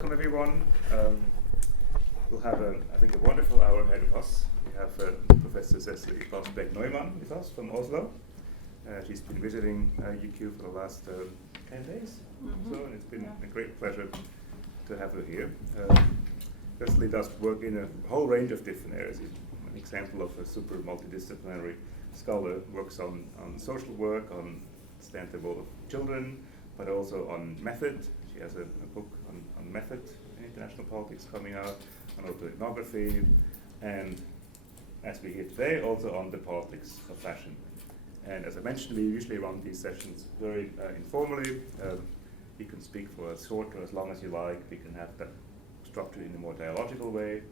Welcome everyone. We'll have, I think, a wonderful hour ahead of us. We have Professor Cecilie Basberg Neumann with us from Oslo. She's been visiting UQ for the last 10 days, so, and it's been a great pleasure to have her here. Cecilie does work in a whole range of different areas. An example of a super multidisciplinary scholar, works on social work, on the role of children, but also on method. She has a book on method in international politics coming out, on autoethnography, and as we hear today, also on the politics of fashion. And as I mentioned, we usually run these sessions very informally. You can speak for as short or as long as you like. We can have that structured in a more dialogical way.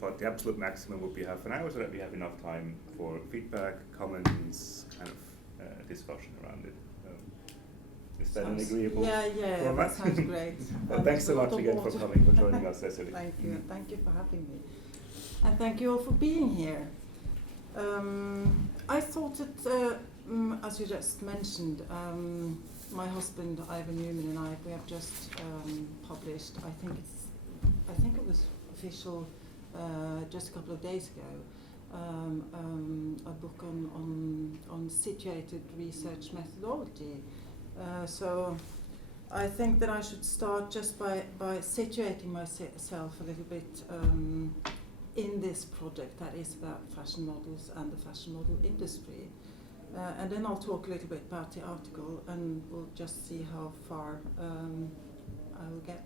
But the absolute maximum would be half an hour so that we have enough time for feedback, comments, kind of discussion around it. Is that an agreeable format? That sounds great. Well, thanks so much again for coming, for joining us, Cecilie. Thank you. Thank you for having me. And thank you all for being here. I thought that, as you just mentioned, my husband, Ivan Newman, and I, we have just published, I think it was official just a couple of days ago, a book on situated research methodology. So I think that I should start just by situating myself a little bit in this project that is about fashion models and the fashion model industry. And then I'll talk a little bit about the article, and we'll just see how far I will get.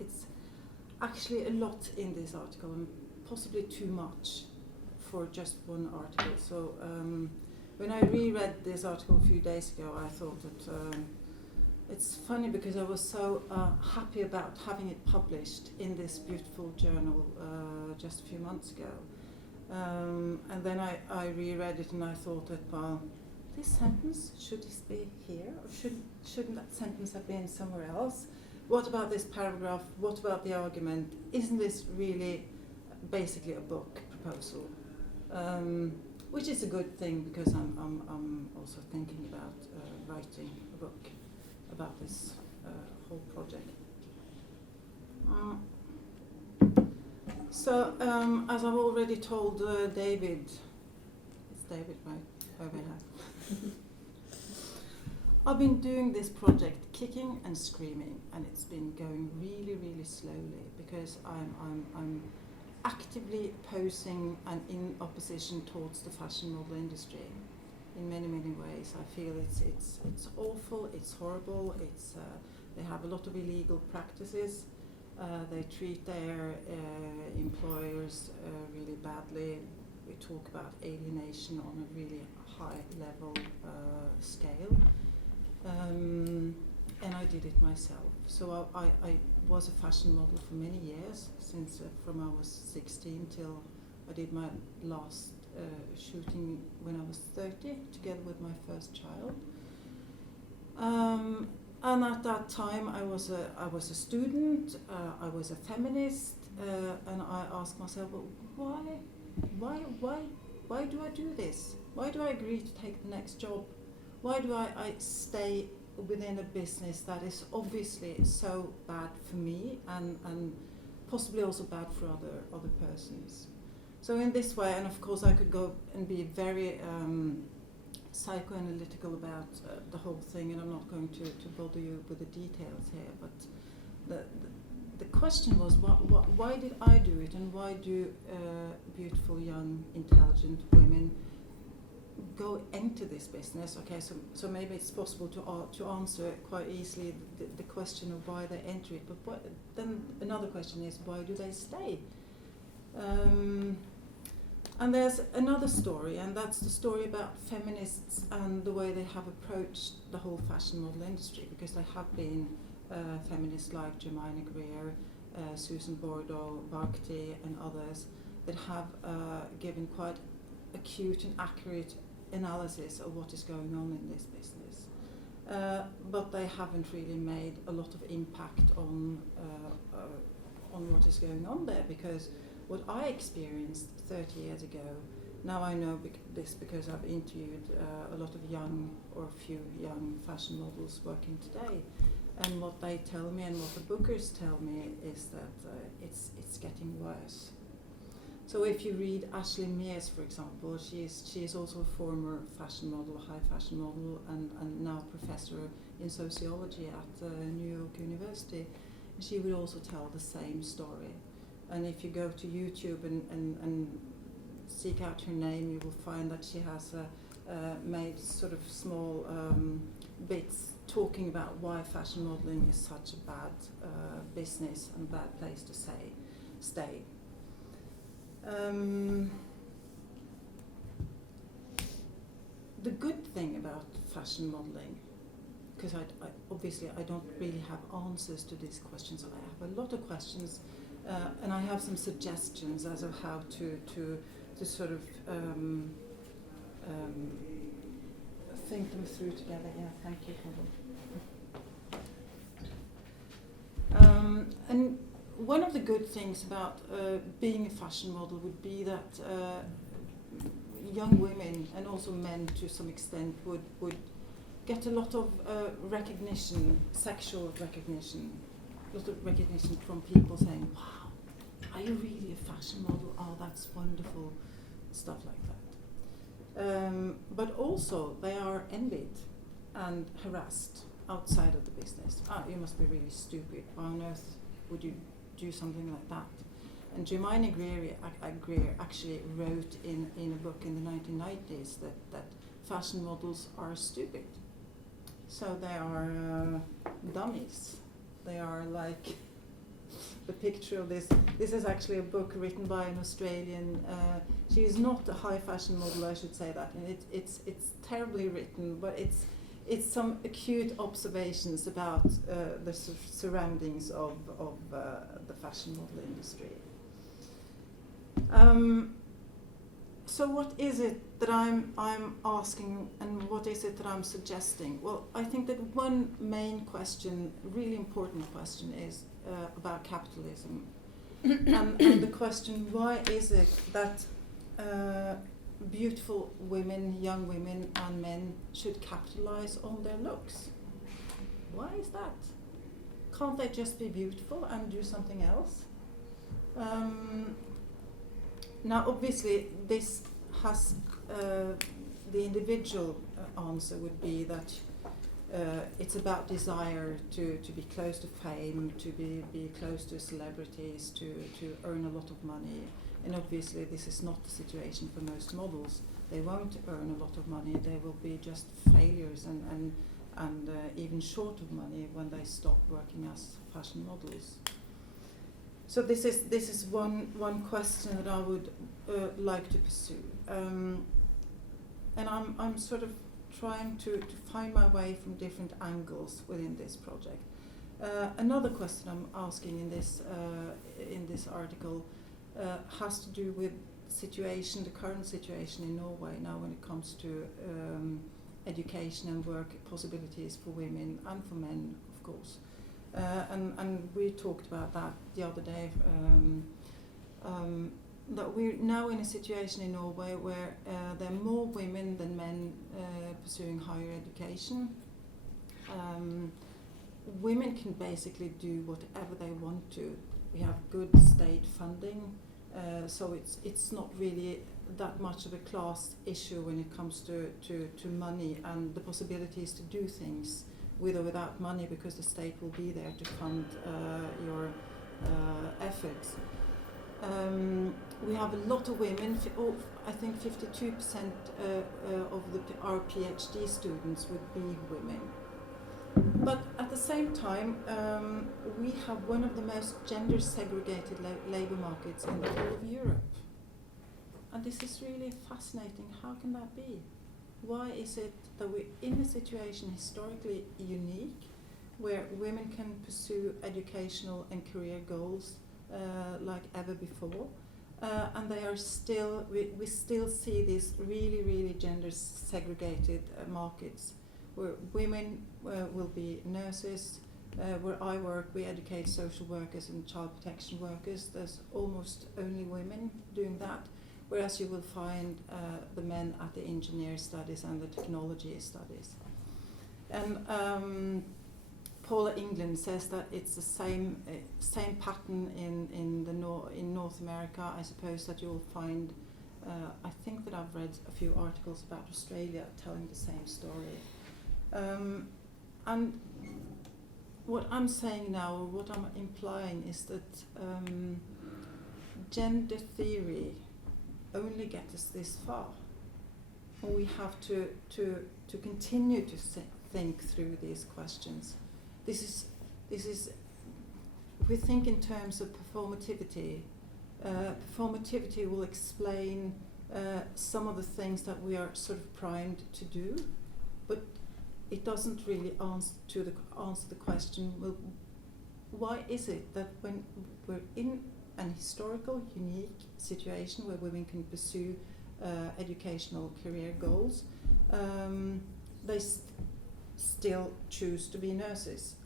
It's actually a lot in this article, and possibly too much for just one article. So when I reread this article a few days ago, I thought that it's funny because I was so happy about having it published in this beautiful journal just a few months ago. And then I reread it and I thought that, well, this sentence, should this be here? Or shouldn't that sentence have been somewhere else? What about this paragraph? What about the argument? Isn't this really basically a book proposal? Which is a good thing because I'm also thinking about writing a book about this whole project. So as I've already told David, it's David, right? Over here. I've been doing this project kicking and screaming, and it's been going really, really slowly because I'm actively opposing and in opposition towards the fashion model industry in many, many ways. I feel it's awful, it's horrible, they have a lot of illegal practices, they treat their employers really badly. We talk about alienation on a really high level scale. And I did it myself. So I was a fashion model for many years, since from I was 16 till I did my last shooting when I was 30, together with my first child. And at that time, I was a student. I was a feminist, and I asked myself, well, why do I do this? Why do I agree to take the next job? Why do I stay within a business that is obviously so bad for me and possibly also bad for other persons? So in this way, and of course I could go and be very psychoanalytical about the whole thing, and I'm not going to bother you with the details here, but the question was, why did I do it, and why do beautiful, young, intelligent women go into this business? Okay, so maybe it's possible to answer quite easily the question of why they enter it, but then another question is, why do they stay? And there's another story, and that's the story about feminists and the way they have approached the whole fashion model industry, because there have been feminists like Jemina Greer, Susan Bordeaux, Bhakti, and others that have given quite acute and accurate analysis of what is going on in this business. But they haven't really made a lot of impact on what is going on there, because what I experienced 30 years ago, now I know this because I've interviewed a lot of young, or a few young fashion models working today, And what they tell me and what the bookers tell me is that it's getting worse. So if you read Ashley Mears, for example, she is also a former fashion model, high fashion model, and now professor in sociology at New York University. She would also tell the same story. And if you go to YouTube and seek out her name, you will find that she has made sort of small bits talking about why fashion modeling is such a bad business and a bad place to stay. The good thing about fashion modeling, because I obviously I don't really have answers to these questions, I have a lot of questions, and I have some suggestions as of how to sort of think them through together. Yeah, thank you, Colin. And one of the good things about being a fashion model would be that young women and also men to some extent would get a lot of recognition, sexual recognition, a lot of recognition from people saying, wow, are you really a fashion model? Oh, that's wonderful, stuff like that. But also they are envied and harassed outside of the business. You must be really stupid. Why on earth would you do something like that? And Hermione Greer actually wrote in a book in the 1990s that fashion models are stupid. So they are dummies. They are like the picture of this. This is actually a book written by an Australian. She is not a high fashion model, I should say that. And it's terribly written, but it's some acute observations about the surroundings of the fashion model industry. So what is it that I'm asking, and what is it that I'm suggesting? Well, I think that one main question, really important question, is about capitalism. And the question, why is it that beautiful women, young women and men should capitalize on their looks? Why is that? Can't they just be beautiful and do something else? Now, obviously, this has the individual answer would be that it's about desire to be close to fame, to be close to celebrities, to earn a lot of money. And obviously, this is not the situation for most models. They won't earn a lot of money. They will be just failures and even short of money when they stop working as fashion models. So this is one question that I would like to pursue, and I'm sort of trying to find my way from different angles within this project. Another question I'm asking in this article has to do with the current situation in Norway now when it comes to education and work possibilities for women and for men, of course. And we talked about that the other day, that we're now in a situation in Norway where there are more women than men pursuing higher education. Women can basically do whatever they want to. We have good state funding, so it's not really that much of a class issue when it comes to money and the possibilities to do things with or without money, because the state will be there to fund your efforts. We have a lot of women, I think 52% of our PhD students would be women. But at the same time, we have one of the most gender segregated labour markets in the whole of Europe. And this is really fascinating. How can that be? Why is it that we're in a situation historically unique where women can pursue educational and career goals like ever before, and they are still, we still see these really, really gender segregated markets where women will be nurses, where I work we educate social workers and child protection workers. There's almost only women doing that. Whereas you will find the men at the engineer studies and the technology studies. And Paula England says that it's the same pattern in North America. I suppose that you'll find. I think that I've read a few articles about Australia telling the same story. And what I'm saying now, or what I'm implying, is that gender theory only gets us this far. And we have to continue to think through these questions. This is if we think in terms of performativity, performativity will explain some of the things that we are sort of primed to do, but it doesn't really answer the question, well, why is it that when we're in an historical, unique situation where women can pursue educational career goals, they still choose to be nurses.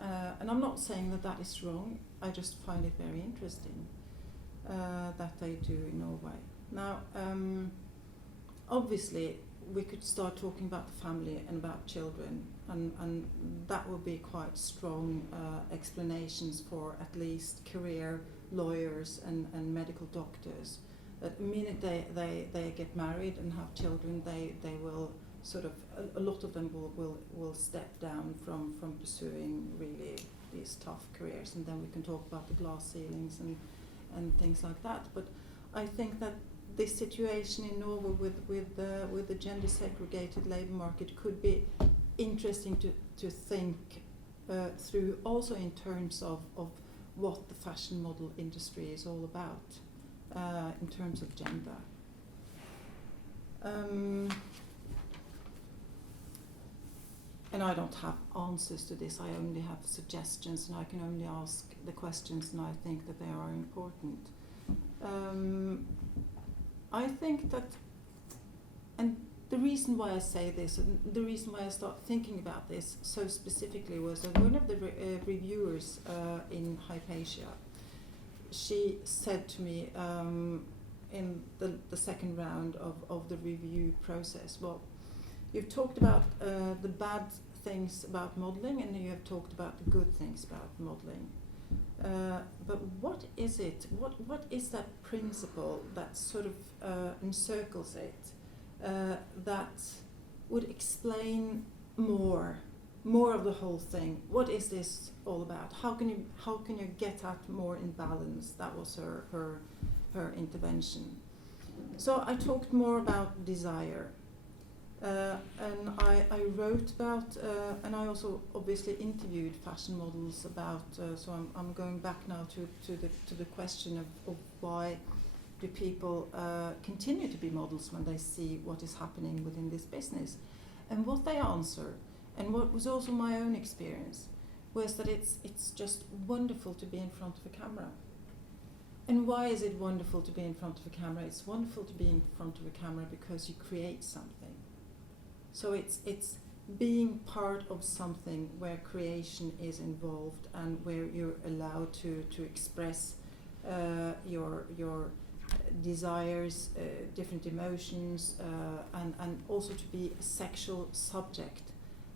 And I'm not saying that that is wrong, I just find it very interesting that they do in Norway. Now, obviously, we could start talking about the family and about children, and that would be quite strong explanations for at least career lawyers and medical doctors. That the minute they get married and have children, they will sort of, a lot of them will step down from pursuing really these tough careers, and then we can talk about the glass ceilings and things like that. But I think that this situation in Norway with the gender segregated labour market could be interesting to think through, also in terms of what the fashion model industry is all about in terms of gender. And I don't have answers to this, I only have suggestions, and I can only ask the questions, and I think that they are important. I think that, and the reason why I say this, and the reason why I start thinking about this so specifically, was that one of the reviewers in Hypatia, she said to me in the second round of the review process, well, you've talked about the bad things about modelling, and you have talked about the good things about modelling. But what is it? What is that principle that sort of encircles it that would explain more of the whole thing? What is this all about? How can you get at more in balance? That was her intervention. So I talked more about desire. And I wrote about, and I also obviously interviewed fashion models about. So I'm going back now to the question of why do people continue to be models when they see what is happening within this business, and what they answer, and what was also my own experience, was that it's just wonderful to be in front of a camera. And why is it wonderful to be in front of a camera? It's wonderful to be in front of a camera because you create something. So it's being part of something where creation is involved, and where you're allowed to express your desires, different emotions, and also to be a sexual subject.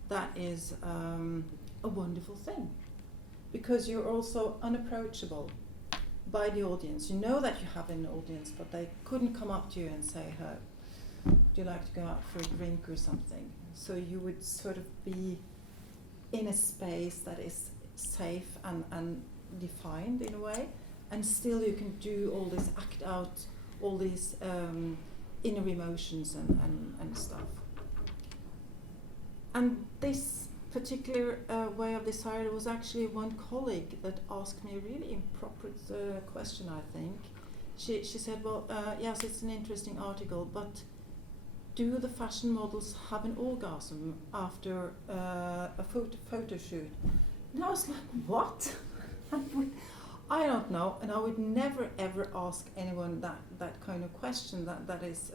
That is a wonderful thing, because you're also unapproachable by the audience. You know that you have an audience, but they couldn't come up to you and say, "Hey, would you like to go out for a drink or something?" So you would sort of be in a space that is safe and defined in a way, and still you can do all this, act out all these inner emotions and stuff. And this particular way of desire, there was actually one colleague that asked me a really improper question, I think. She said, well, yes, it's an interesting article, but do the fashion models have an orgasm after a photo shoot? And I was like, what? I don't know, and I would never ever ask anyone that kind of question. That is,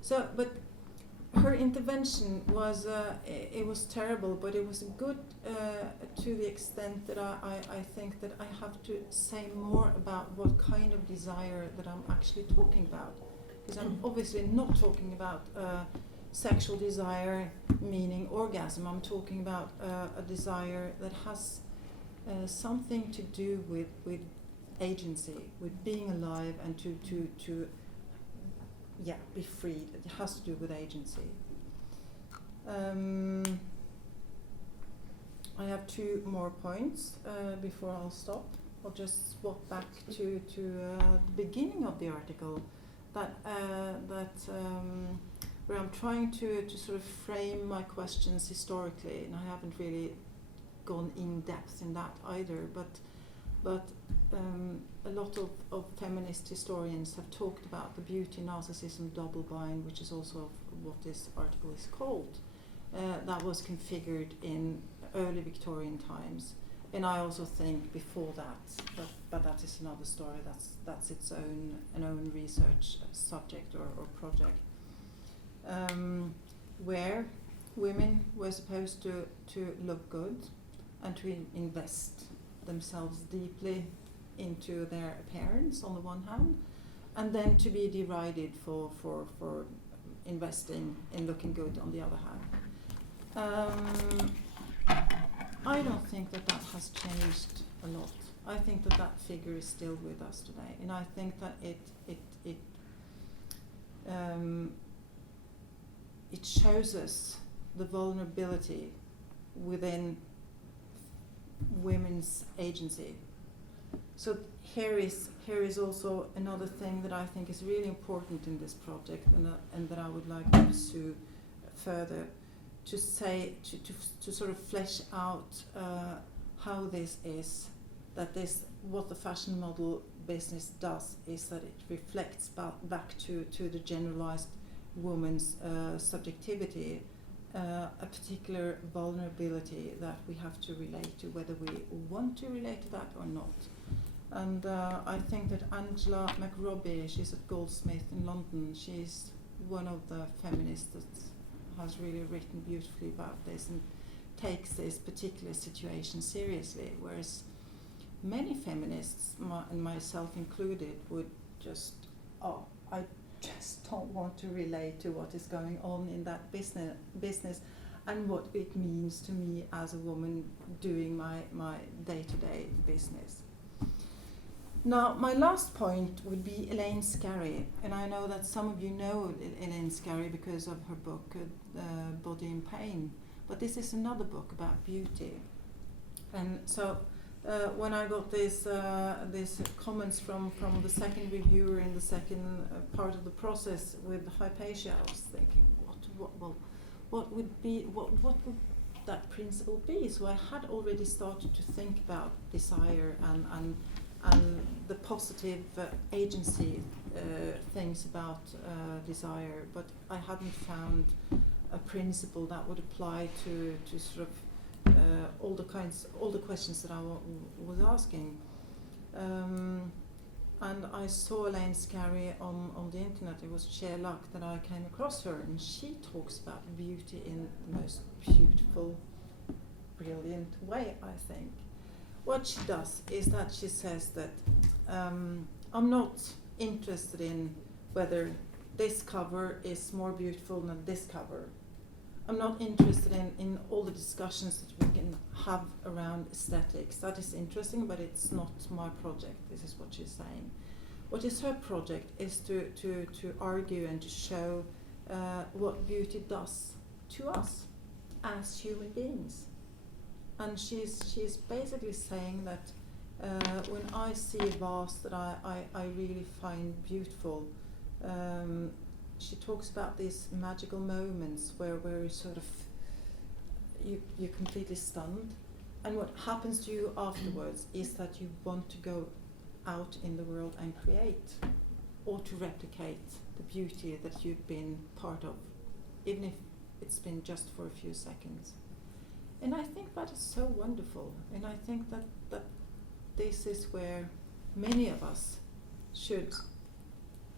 so. But her intervention was it was terrible, but it was good to the extent that I think that I have to say more about what kind of desire that I'm actually talking about, because I'm obviously not talking about sexual desire meaning orgasm. I'm talking about a desire that has something to do with agency, with being alive and to be freed. It has to do with agency. I have 2 more points before I'll stop. I'll just swap back to the beginning of the article, where I'm trying to sort of frame my questions historically, and I haven't really gone in depth in that either. But a lot of feminist historians have talked about the beauty, narcissism, double bind, which is also what this article is called. That was configured in early Victorian times, and I also think before that, but that is another story. That's its own research subject or project, where women were supposed to look good and to invest themselves deeply into their appearance on the one hand, and then to be derided for investing in looking good on the other hand. I don't think that has changed a lot. I think that figure is still with us today, and I think that it shows us the vulnerability within women's agency. So here is also another thing that I think is really important in this project, and that I would like to pursue further, to say to sort of flesh out how this is, that this, what the fashion model business does is that it reflects back to the generalized woman's subjectivity, a particular vulnerability that we have to relate to, whether we want to relate to that or not. And I think that Angela McRobbie, she's at Goldsmith in London, she's one of the feminists that has really written beautifully about this and takes this particular situation seriously, whereas many feminists, and myself included, would just, I just don't want to relate to what is going on in that business and what it means to me as a woman doing my day-to-day business. Now, my last point would be Elaine Scarry, and I know that some of you know Elaine Scarry because of her book, Body in Pain, but this is another book about beauty. And so when I got these comments from the second reviewer in the second part of the process with Hypatia, I was thinking, what would that principle be? So I had already started to think about desire and the positive agency things about desire, but I hadn't found a principle that would apply to sort of all the questions that I was asking. And I saw Elaine Scarry on the internet. It was sheer luck that I came across her, and she talks about beauty in the most beautiful, brilliant way, I think. What she does is that she says that I'm not interested in whether this cover is more beautiful than this cover. I'm not interested in all the discussions that we can have around aesthetics. That is interesting, but it's not my project. This is what she's saying. What is her project is to argue and to show what beauty does to us as human beings. And she's basically saying that when I see a vase that I really find beautiful, she talks about these magical moments where you sort of you're completely stunned, and what happens to you afterwards is that you want to go out in the world and create, or to replicate the beauty that you've been part of, even if it's been just for a few seconds. And I think that is so wonderful, and I think that this is where many of us should,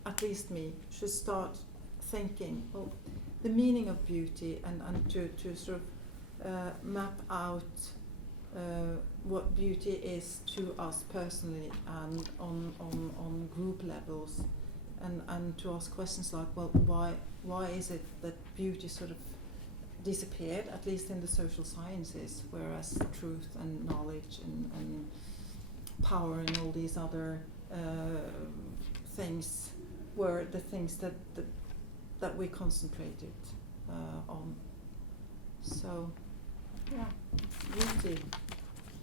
at least me, should start thinking, well, the meaning of beauty, and to sort of map out what beauty is to us personally and on group levels, and to ask questions like, well, why is it that beauty sort of disappeared, at least in the social sciences, whereas truth and knowledge and power and all these other things were the things that we concentrated on. So, yeah, beauty.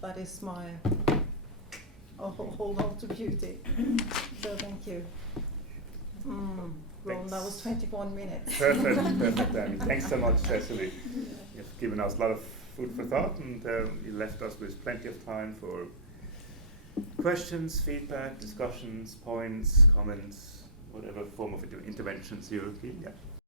That is my hold on to beauty. So thank you. Ron, that was 21 minutes. Perfect, Danny. Thanks so much, Cecilie. You've given us a lot of food for thought, and you left us with plenty of time for questions, feedback, discussions, points, comments, whatever form of interventions you're keen. Yeah.